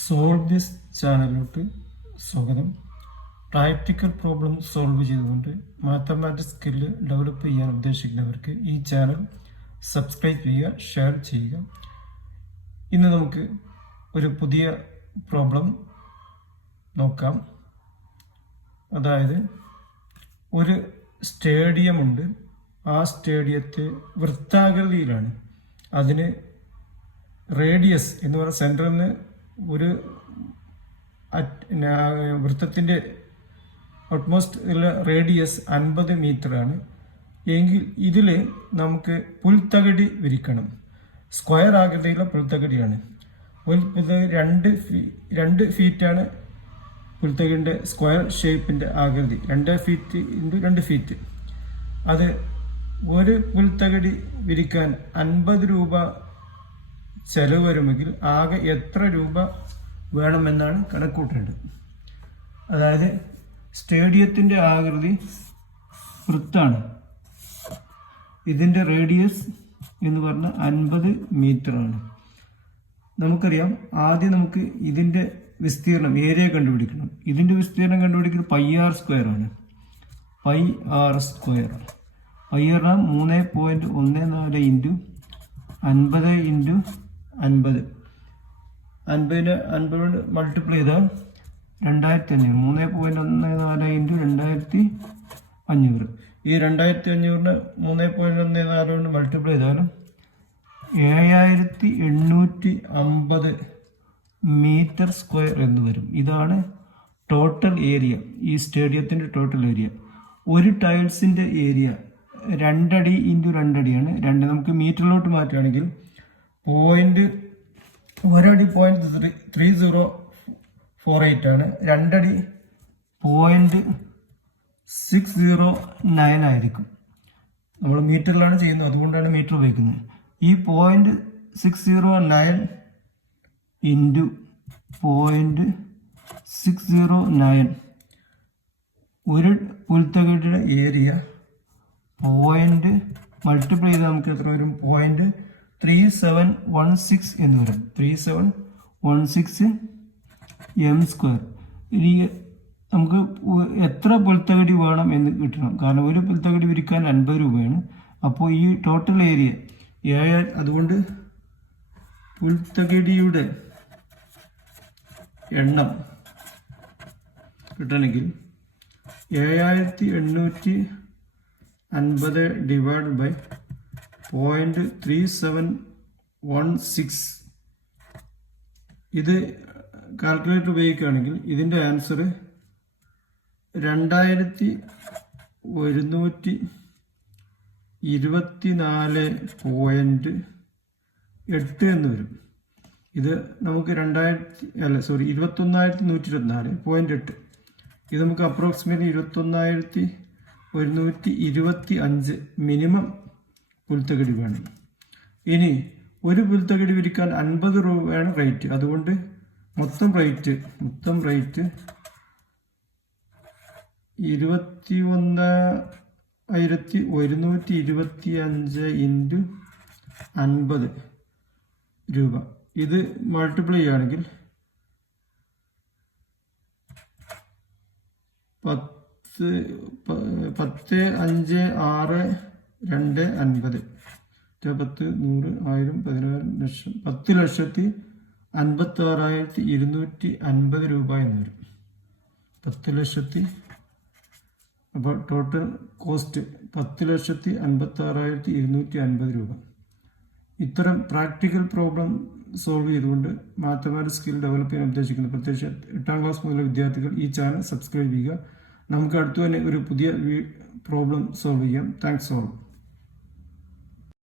Solve this ചാനലിലോട്ട് സ്വാഗതം. Practical problem solve ചെയ്തുകൊണ്ട് mathematics skill develop ചെയ്യാൻ ഉദ്ദേശിക്കുന്നവർക്ക് ഈ ചാനൽ സബ്സ്ക്രൈബ് ചെയ്യുക, ഷെയർ ചെയ്യുക. ഇന്ന് നമുക്ക് ഒരു പുതിയ പ്രോബ്ലം നോക്കാം. അതായത് ഒരു സ്റ്റേഡിയം ഉണ്ട്. ആ സ്റ്റേഡിയത്തെ വൃത്താകൃതിയിലാണ്. അതിന് റേഡിയസ് എന്ന് പറയുന്ന സെൻറ്ററിൽ നിന്ന് ഒരു വൃത്തത്തിൻ്റെ ഓൾമോസ്റ്റ് റേഡിയസ് 50 മീറ്ററാണ് എങ്കിൽ ഇതിൽ നമുക്ക് പുൽത്തകടി വിരിക്കണം. സ്ക്വയർ ആകൃതിയിലുള്ള പുൽത്തകടിയാണ്. രണ്ട് ഫീറ്റാണ് പുൽത്തകടിൻ്റെ സ്ക്വയർ ഷേപ്പിൻ്റെ ആകൃതി. 2 ഫീറ്റ് ഇൻറ്റു 2 ഫീറ്റ്. അത് ഒരു പുൽത്തകടി വിരിക്കാൻ 50 രൂപ ചെലവ് വരുമെങ്കിൽ ആകെ എത്ര രൂപ വേണമെന്നാണ് കണക്കൂട്ടേണ്ടത്. അതായത് സ്റ്റേഡിയത്തിൻ്റെ ആകൃതി വൃത്താണ്. ഇതിൻ്റെ റേഡിയസ് എന്ന് പറഞ്ഞാൽ 50 മീറ്ററാണ്. നമുക്കറിയാം, ആദ്യം നമുക്ക് ഇതിൻ്റെ വിസ്തീർണം ഏരിയ കണ്ടുപിടിക്കണം. ഇതിൻ്റെ വിസ്തീർണം കണ്ടുപിടിക്കുന്നത് πr² ആണ്. πr². πr 3.14 into 50 into 50. 50 കൊണ്ട് മൾട്ടിപ്ലൈ ചെയ്താൽ 2500. 3.14 ഇൻറ്റു 2500. ഈ 2500 3.14 കൊണ്ട് മൾട്ടിപ്ലൈ ചെയ്താലും 7850 മീറ്റർ സ്ക്വയർ എന്ന് വരും. ഇതാണ് ടോട്ടൽ ഏരിയ, ഈ സ്റ്റേഡിയത്തിൻ്റെ ടോട്ടൽ ഏരിയ. ഒരു ടൈൽസിൻ്റെ ഏരിയ 2 അടി ഇൻറ്റു 2 അടിയാണ്. നമുക്ക് മീറ്ററിലോട്ട് മാറ്റുകയാണെങ്കിൽ 1 അടി 0.3048 ആണ്. 2 അടി 0.609 ആയിരിക്കും. നമ്മൾ മീറ്ററിലാണ് ചെയ്യുന്നത്, അതുകൊണ്ടാണ് മീറ്റർ ഉപയോഗിക്കുന്നത്. ഈ 0.609 ഇൻറ്റു 0.609 ഒരു പുൽത്തകടിയുടെ ഏരിയ മൾട്ടിപ്ലൈ ചെയ്താൽ നമുക്ക് എത്ര വരും? 0.3716 എന്ന് വരും. 3716 m². ഇനി നമുക്ക് എത്ര പുൽത്തകടി വേണം എന്ന് കിട്ടണം. കാരണം ഒരു പുൽത്തകടി വിരിക്കാൻ 50 രൂപയാണ്. അപ്പോൾ ഈ ടോട്ടൽ ഏരിയ അതുകൊണ്ട് പുൽത്തകടിയുടെ എണ്ണം കിട്ടണമെങ്കിൽ 7850 ഡിവൈഡ് ബൈ 0.3716. ഇത് കാൽക്കുലേറ്റർ ഉപയോഗിക്കുകയാണെങ്കിൽ ഇതിൻ്റെ ആൻസർ 2124.8 എന്ന് വരും. ഇത് നമുക്ക് 21,124.8. ഇത് നമുക്ക് അപ്രോക്സിമേറ്റ്ലി 21,125 മിനിമം പുൽത്തകടി വേണം. ഇനി ഒരു പുൽത്തകടി വിരിക്കാൻ 50 രൂപയാണ് റേറ്റ്. അതുകൊണ്ട് മൊത്തം റേറ്റ് 21,125 ഇൻറ്റു 50 രൂപ. ഇത് മൾട്ടിപ്ലൈ ചെയ്യുകയാണെങ്കിൽ 10,5,6,2,50. 10, 100, 1000, 10,000, ലക്ഷം. 10,56,250 രൂപ എന്ന് വരും. 10,00,000. അപ്പോൾ ടോട്ടൽ കോസ്റ്റ് 10,56,250 രൂപ. ഇത്തരം പ്രാക്ടിക്കൽ പ്രോബ്ലം സോൾവ് ചെയ്തുകൊണ്ട് മാത്തമാറ്റിക്സ് സ്കിൽ ഡെവലപ്പ് ചെയ്യാൻ ഉദ്ദേശിക്കുന്ന പ്രത്യേകിച്ച് 8ാം ക്ലാസ് മുതലുള്ള വിദ്യാർത്ഥികൾ ഈ ചാനൽ സബ്സ്ക്രൈബ് ചെയ്യുക. നമുക്ക് അടുത്തു തന്നെ ഒരു പുതിയ പ്രോബ്ലം സോൾവ് ചെയ്യാം. Thanks all.